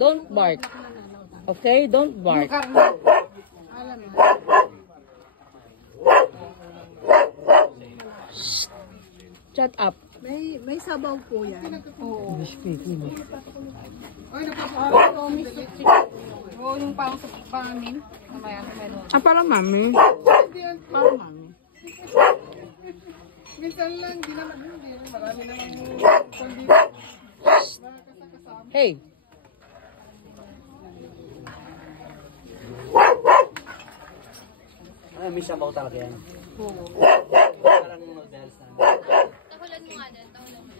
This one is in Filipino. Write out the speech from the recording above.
Don't bark. Okay? Don't bark. Shut up. May sabaw po yan. Oo. Oo, yung pang-amin. Mamaya, meron. Ah, para mami. Para mami. Minsan lang, di naman hindi. Marami naman kundi. Hey. Ay, may sabaw talaga yan. Oo. Parang noodles na. Tahulan mo nga din. Tahulan mo.